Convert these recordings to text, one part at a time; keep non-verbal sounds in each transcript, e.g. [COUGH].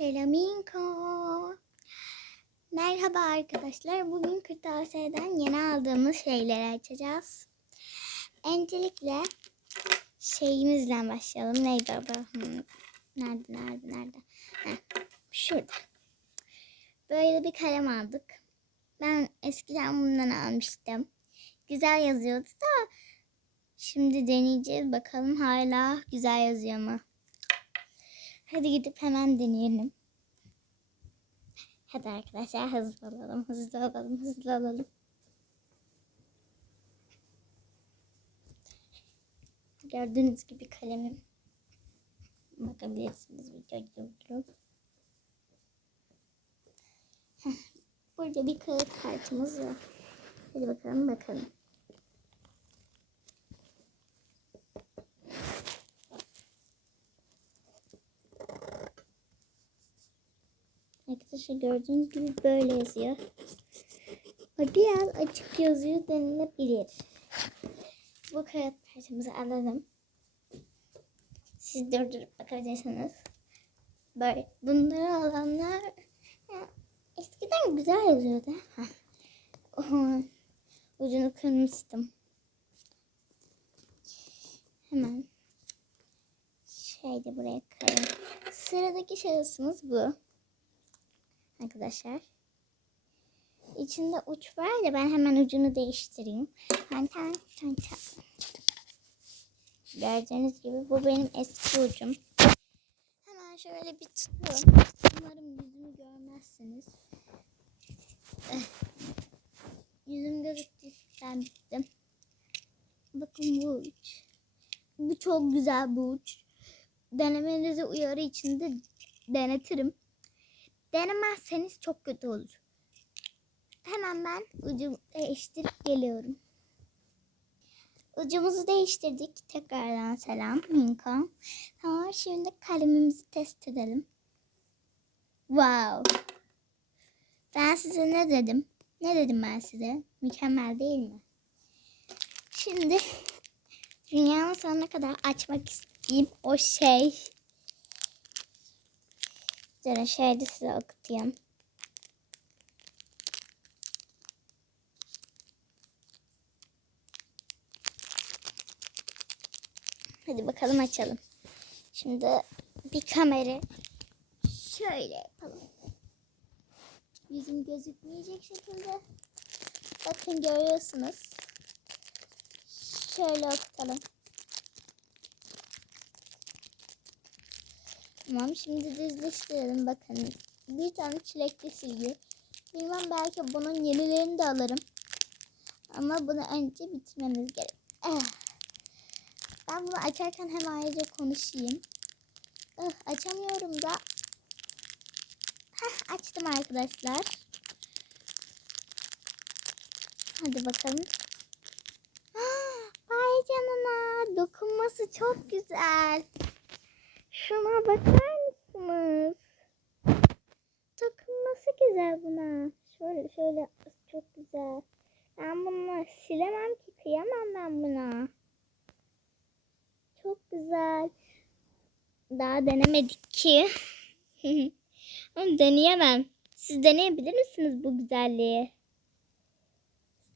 Selaminko. Merhaba arkadaşlar. Bugün kırtasiyeden yeni aldığımız şeyleri açacağız. Öncelikle şeyimizle başlayalım. Neydi adı? Hmm, Nerede, nerede, nerede? Heh, şurada. Böyle bir kalem aldık. Ben eskiden bundan almıştım. Güzel yazıyordu da şimdi deneyeceğiz. Bakalım hala güzel yazıyor mu? Hadi gidip hemen deneyelim. Hadi arkadaşlar hızlı olalım, hızlı olalım, hızlı olalım. Gördüğünüz gibi kalemim. Bakabilirsiniz videoyu durdurup. Burada bir kağıt kartımız var. Hadi bakalım bakalım. Arkadaşlar gördüğünüz gibi böyle yazıyor. Biraz açık yazıyor denilebilir. Bu kağıt parçamızı alalım. Siz durdurup bakabilirsiniz. Böyle bunları alanlar ya, eskiden güzel yazıyordu. Ucunu kırmıştım. Hemen şeyde buraya koyalım. Sıradaki şahısımız bu arkadaşlar. İçinde uç var ya ben hemen ucunu değiştireyim. Tan tan tan tan. Gördüğünüz gibi bu benim eski ucum. Hemen şöyle bir tutuyorum. Umarım yüzümü görmezsiniz. Eh. Yüzüm gözüktüysen bittim. Bakın bu uç. Bu çok güzel bu uç. Denemenizi uyarı içinde denetirim. Denemezseniz çok kötü olur. Hemen ben ucu değiştirip geliyorum. Ucumuzu değiştirdik. Tekrardan selam Minka. Tamam şimdi kalemimizi test edelim. Wow. Ben size ne dedim? Ne dedim ben size? Mükemmel değil mi? Şimdi [LAUGHS] dünyanın sonuna kadar açmak istediğim o şey Durun şöyle size okutayım. Hadi bakalım açalım. Şimdi bir kamera şöyle yapalım. Yüzüm gözükmeyecek şekilde. Bakın görüyorsunuz. Şöyle okutalım. Tamam şimdi düzleştirelim bakın. Bir tane çilekli silgi. Bilmem belki bunun yenilerini de alırım. Ama bunu önce bitirmemiz gerek. Eh. Ben bunu açarken hem ayrıca konuşayım. Eh, açamıyorum da. Heh, açtım arkadaşlar. Hadi bakalım. Ah, Vay canına dokunması çok güzel. Şuna bakar mısınız? Takılması güzel buna. Şöyle şöyle çok güzel. Ben bunu silemem ki kıyamam ben buna. Çok güzel. Daha denemedik ki. [LAUGHS] Ama deneyemem. Siz deneyebilir misiniz bu güzelliği?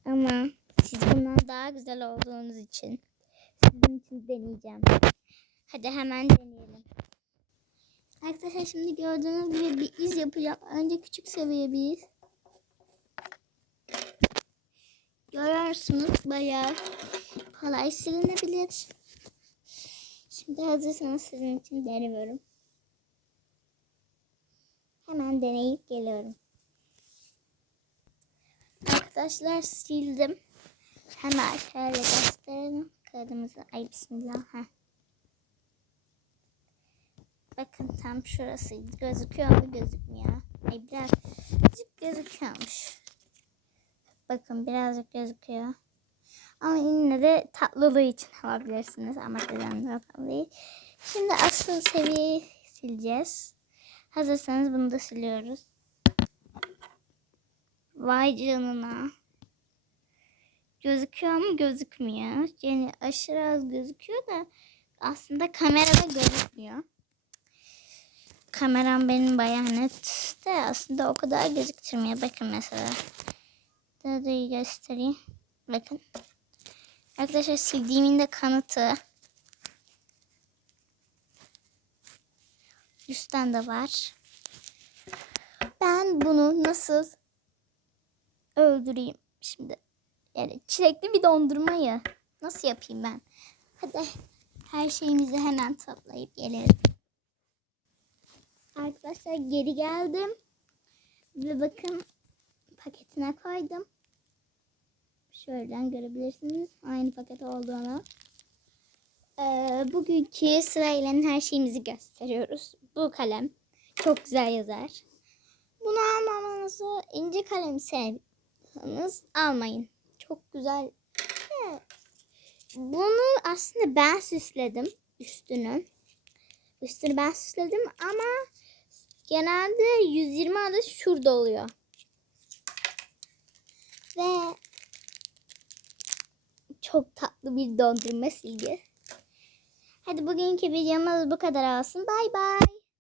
Ama siz bundan daha güzel olduğunuz için sizin için deneyeceğim. Hadi hemen deneyelim. Arkadaşlar şimdi gördüğünüz gibi bir iz yapacağım. Önce küçük seviye bir iz. Görüyorsunuz bayağı kolay silinebilir. Şimdi hazırsanız sizin için deniyorum. Hemen deneyip geliyorum. Arkadaşlar sildim. Hemen şöyle gösterelim. Kağıdımızı. Ay bismillah. Heh. Bakın tam şurası gözüküyor mu gözükmüyor. Ay birazcık gözüküyormuş. Bakın birazcık gözüküyor. Ama yine de tatlılığı için alabilirsiniz. Ama tatlı değil. Şimdi asıl seviyeyi sileceğiz. Hazırsanız bunu da siliyoruz. Vay canına. Gözüküyor mu gözükmüyor. Yani aşırı az gözüküyor da aslında kamerada gözükmüyor. Kameram benim bayağı net de aslında o kadar gözüktürmüyor. Bakın mesela. Daha da iyi göstereyim. Bakın. Arkadaşlar sildiğimin de kanıtı. Üstten de var. Ben bunu nasıl öldüreyim şimdi? Yani çilekli bir dondurmayı nasıl yapayım ben? Hadi her şeyimizi hemen toplayıp gelelim. Arkadaşlar geri geldim. Ve bakın paketine koydum. Şuradan görebilirsiniz aynı paket olduğunu. Ee, bugünkü sırayla her şeyimizi gösteriyoruz. Bu kalem çok güzel yazar. Bunu almamanızı ince kalem seviyorsanız almayın. Çok güzel. Bunu aslında ben süsledim üstünü. Üstünü ben süsledim ama genelde 120 adet şurada oluyor. Ve çok tatlı bir dondurma silgi. Hadi bugünkü videomuz bu kadar olsun. Bay bay.